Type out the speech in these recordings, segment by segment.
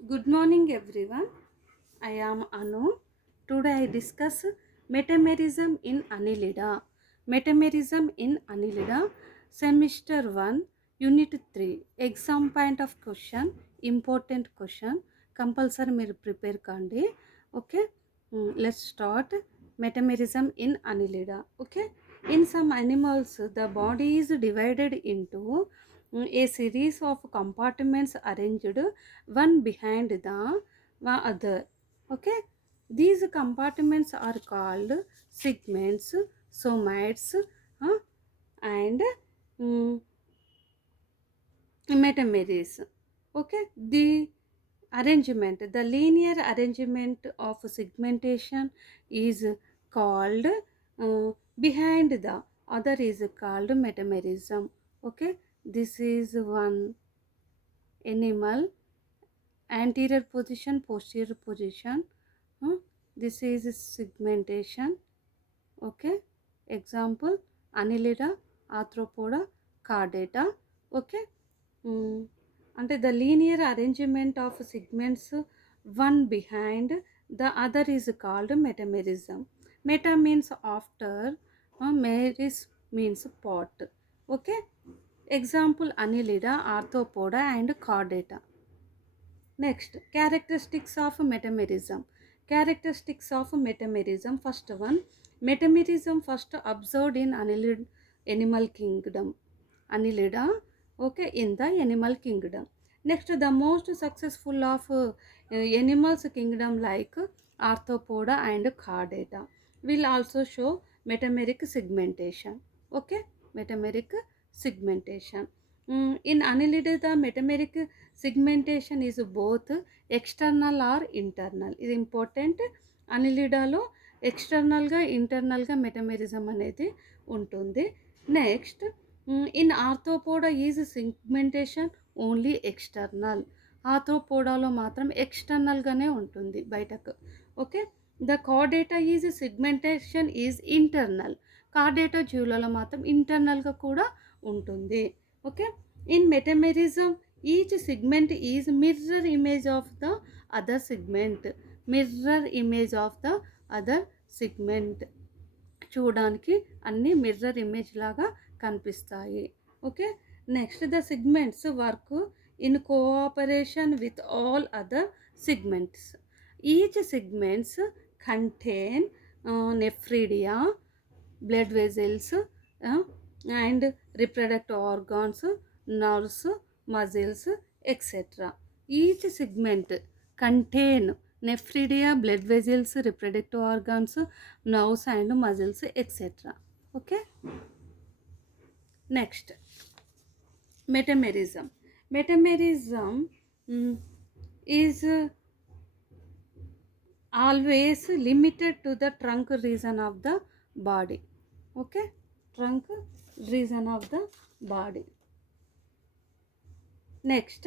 Good morning, everyone. I am Anu. Today I discuss Metamerism in Annelida. Metamerism in Annelida, Semester 1, Unit 3. Exam point of question, important question. Compulsory మీరు prepare కండి. Okay. Let's start. Metamerism in Annelida. Okay. In some animals, the body is divided into a series of compartments arranged one behind the other. Okay, these compartments are called segments, somites, and um, metameres. Okay, the linear arrangement of segmentation is called behind the other is called metamerism. Okay, this is one animal, anterior position, posterior position. uh, this is segmentation. Okay, example annelida, arthropoda, chordata. Okay. అంటే the linear arrangement of segments one behind the other is called metamerism. Meta means after, meris means pot. Okay, example annelida, arthropoda and chordata. Next, characteristics of metamerism. Characteristics of metamerism. First one, metamerism first observed in animal kingdom. Annelida, okay, in the animal kingdom. Next, the most successful of animals kingdom like arthropoda and chordata will also show metameric segmentation. Okay, metameric segmentation. In annelida, the metameric segmentation is both external or internal. ఇది important. అనిలిడాలో ఎక్స్టర్నల్గా ఇంటర్నల్గా metamerism అనేది ఉంటుంది. Next, in Arthropoda is segmentation only external. ఆర్థోపోడాలో మాత్రం ఎక్స్టర్నల్గానే ఉంటుంది బయటకు. Okay, the Chordata is segmentation is internal. Chordata జీవులలో మాత్రం ఇంటర్నల్గా కూడా ఉంటుంది. Okay, in metamerism each segment is mirror image of the other segment. Mirror image of the other segment. చూడడానికి అన్ని మిర్రర్ ఇమేజ్ లాగా కనిపిస్తాయి. Okay, next the segments work in cooperation with all other segments. Each segments contain nephridia, blood vessels, and reproductive organs, nerves, muscles, etc. Each segment contain nephridia, blood vessels, reproductive organs, nerves and muscles, etc. Okay. Next, metamerism. Metamerism is always limited to the trunk region of the body. Okay, trunk region of the body. Next,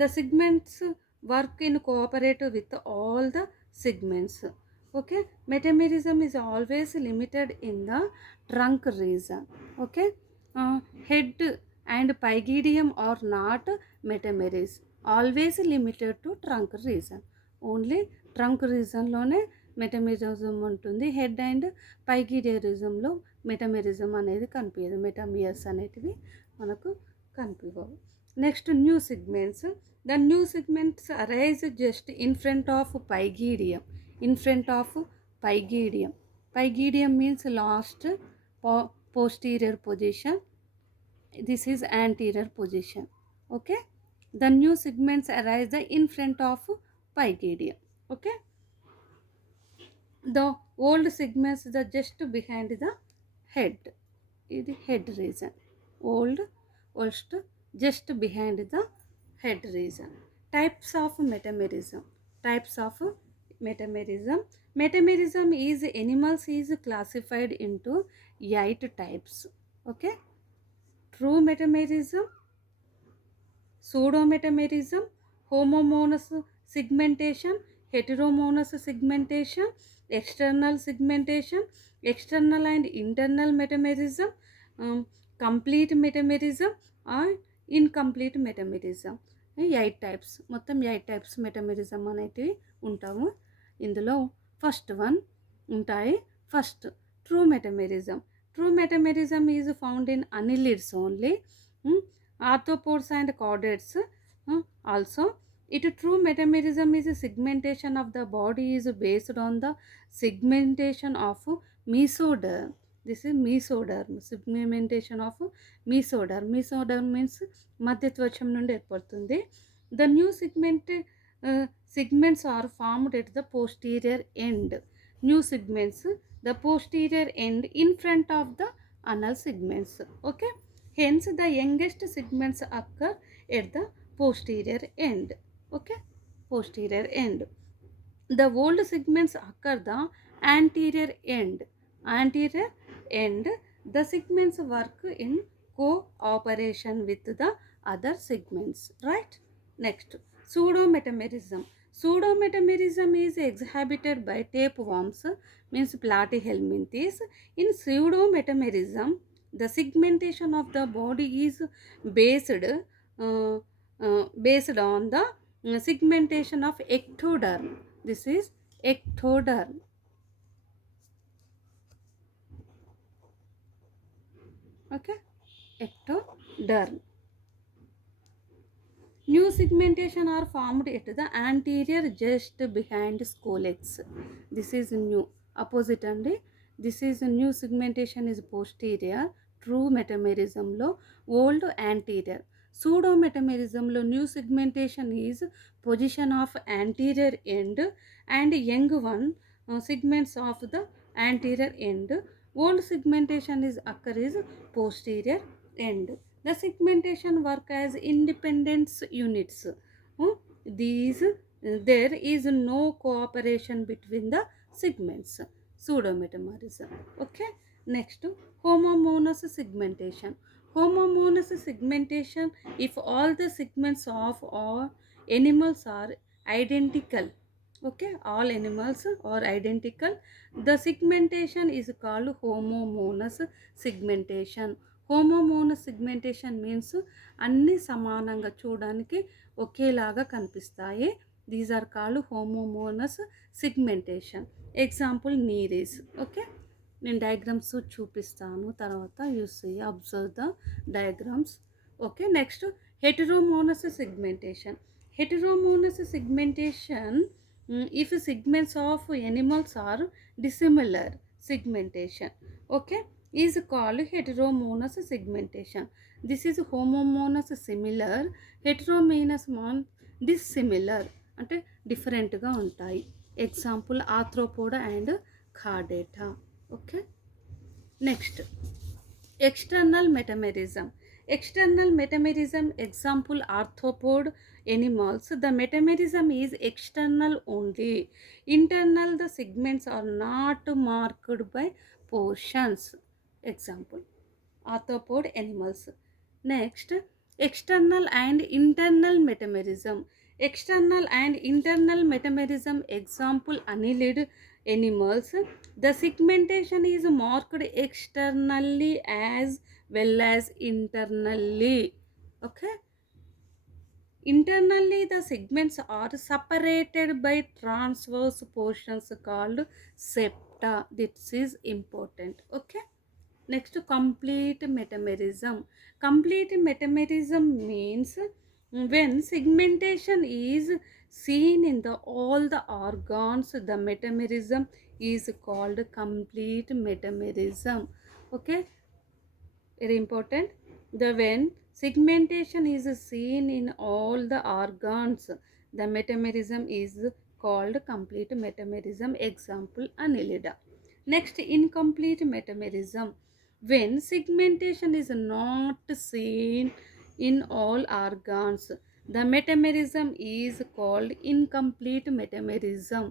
the segments work in cooperate with all the segments. Okay, metamerism is always limited in the trunk region. Okay, head and pygidium are not metameris, always limited to trunk region. Only trunk రీజన్లోనే metamerism ఉంటుంది. Head and పైగిడియరిజంలో మెటమెరిజం అనేది కనిపించదు. మెటామియర్స్ అనేటివి మనకు కనిపించవు. Next, new segments. The new segments arise just in front of pygidium. In front of pygidium. Pygidium means last posterior position. This is anterior position. Okay, the new segments arise in front of pygidium. Okay, the old segments the just behind the head. ఇది head region. old just behind the head region. Types of metamerism. Types of metamerism. Metamerism is animals is classified into 8 types. Okay, true metamerism, pseudometamerism, homomonas segmentation, heteromonas segmentation, external segmentation, external and internal metamerism, complete metamerism, and incomplete metamerism. Eight types, మొత్తం 8 types metamerism అనేటివి ఉంటాము. ఇందులో first one ఉంటాయి. First true metamerism. True metamerism is found in annelids only, arthropods and chordates. Also, it true metamerism is a segmentation of the body is based on the segmentation of mesoderm. This is mesoderm, segmentation of mesoderm. Mesoderm means మధ్య త్వచం నుండి ఏర్పడుతుంది. The new segments are formed at the posterior end. New segments, the posterior end in front of the anal segments. Okay, hence the youngest segments occur at the posterior end. Okay, posterior end. The old segments occur the anterior end. Anterior end, the segments work in cooperation with the other segments, right? Next, pseudometamerism. Pseudometamerism is exhibited by tapeworms, means platyhelminthes. In pseudometamerism, the segmentation of the body is based on the segmentation of ectoderm. This is ectoderm. Okay, ectoderm. New segmentation are formed at the anterior just behind scolex. This is new. Opposite and this is new segmentation is posterior. True metamerism lo old anterior. Pseudo metamerism lo new segmentation is position of anterior end and young one segments of the anterior end. Old segmentation is occur is posterior end. The segmentation work as independent units. These there is no cooperation between the segments. Pseudometamerism. Okay. Next, homomonas segmentation. Homomonas segmentation, if all the segments of all animals are identical. Okay, all animals are identical, the segmentation is called homomonas segmentation. Homonomous segmentation means అన్నీ సమానంగా చూడడానికి ఒకేలాగా కనిపిస్తాయి. These are called homonomous segmentation. Example Nereis. Okay, నేను diagrams చూపిస్తాను తర్వాత you see observe the diagrams. Okay, next heteronomous segmentation. Heteromonous segmentation, if segments of animals are dissimilar segmentation, okay, is called heteromonous segmentation. This is homomonas similar, heteromonas dissimilar అంటే డిఫరెంట్గా ఉంటాయి. Example Arthropoda and Chordata. Okay, next external metamerism. External metamerism, example arthropod animals, the metamerism is external only. Internal, the segments are not marked by portions. Example arthropod animals. Next, external and internal metamerism. External and internal metamerism, example annelid animals, the segmentation is marked externally as well as internally. Okay, internally the segments are separated by transverse portions called septa. This is important. Okay, next, complete metamerism. Complete metamerism means when segmentation is seen in the all the organs, the metamerism is called complete metamerism. Okay, very important. The when segmentation is seen in all the organs, the metamerism is called complete metamerism. Example annelida. Next, incomplete metamerism. When segmentation is not seen in all organs, the metamerism is called incomplete metamerism.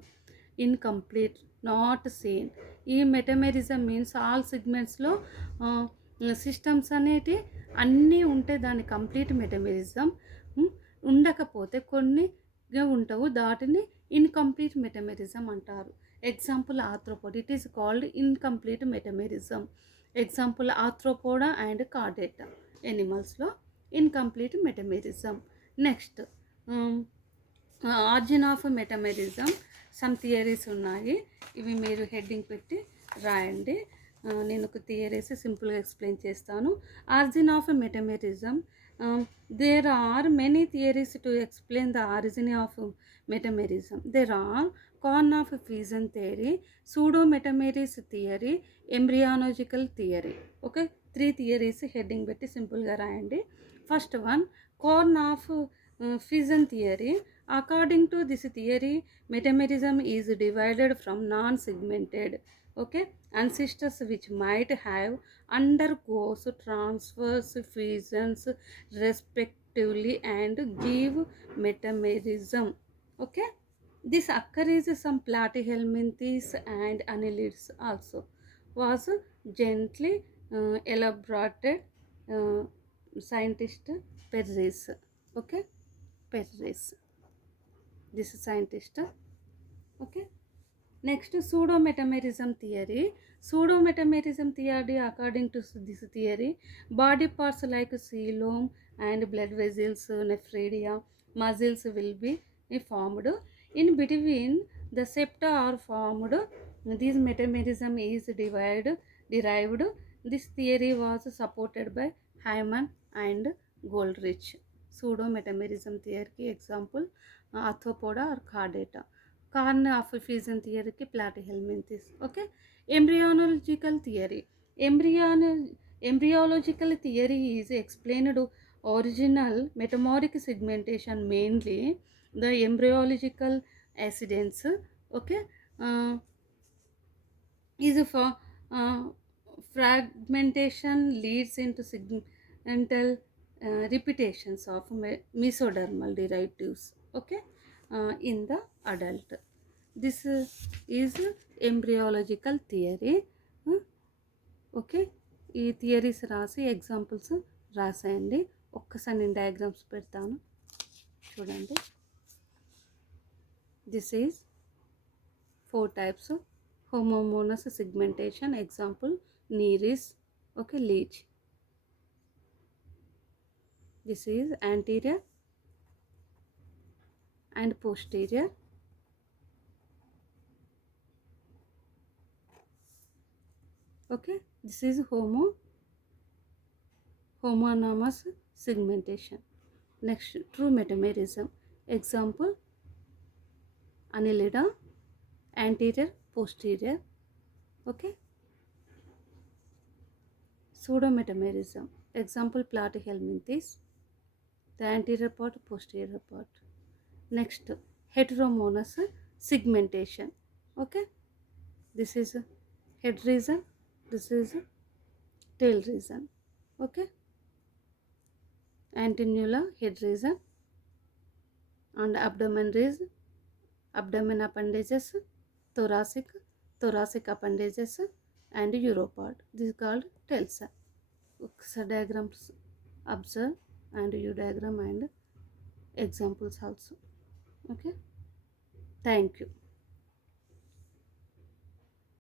Incomplete, not seen. ఈ మెటమెరిజం means all సెగ్మెంట్స్లో systems అనేటి అన్నీ ఉంటే దాన్ని complete మెటమెరిజం. ఉండకపోతే కొన్ని ఉంటావు, దాటిని incomplete metamerism అంటారు. Example arthropod, it is called incomplete metamerism. Example Arthropoda and Chordata ఎనిమల్స్లో incomplete metamerism. Next, origin of metamerism some theories ఉన్నాయి. ఇవి మీరు హెడ్డింగ్ పెట్టి రాయండి. నేను ఒక థియరీస్ సింపుల్గా ఎక్స్ప్లెయిన్ చేస్తాను. Origin of metamerism. There are many theories to explain the origin of metamerism. There are corm of fusion theory, pseudometamerism theory, embryological theory. Okay, 3 theories heading పెట్టి సింపుల్గా రాయండి. First one, corm of fission theory. According to this theory, metamerism is divided from non-segmented, okay, ancestors which might have undergoes transfers, fusions respectively and give metamerism. Okay, this occurs some platyhelminthes and annelids also was gently elaborated uh, scientist Perez. Okay, Perez, this is scientist. Okay, next, pseudo metamerism theory. Pseudo metamerism theory, according to this theory, body parts like coelom and blood vessels, nephridia, muscles will be formed. In between the septa are formed. This metamerism is derived. This theory was supported by Hyman and Goldrich. Pseudo metamerism theory example, arthropoda or chordata. Carn of fission theory ki platyhelminthes. Okay, embryological theory. Embryological theory is explained original metamorphic segmentation, mainly the embryological accidents. Okay, is for fragmentation leads into segmental repetitions of mesodermal derivatives. Okay, in the adult. This is embryological theory. Okay, ఈ theories రాసి examples రాసేయండి. ఒక్కసారి నేను diagrams పెడతాను, చూడండి. This is 4 types of homomonas segmentation. Example, Nereis. Okay, leech. This is anterior and posterior. Okay, this is homonymous segmentation. Next, true metamerism. Example, annelida, anterior, posterior. Okay, pseudo metamerism. Example, platyhelminthes, the anterior part, posterior part. Next, heteromonas segmentation. Okay, this is head region, this is tail region. Okay, antennular head region and abdomen region, abdomen appendages, thoracic appendages and uropod. This is called tail cell. So diagrams observe and you diagram and examples also. Okay, thank you.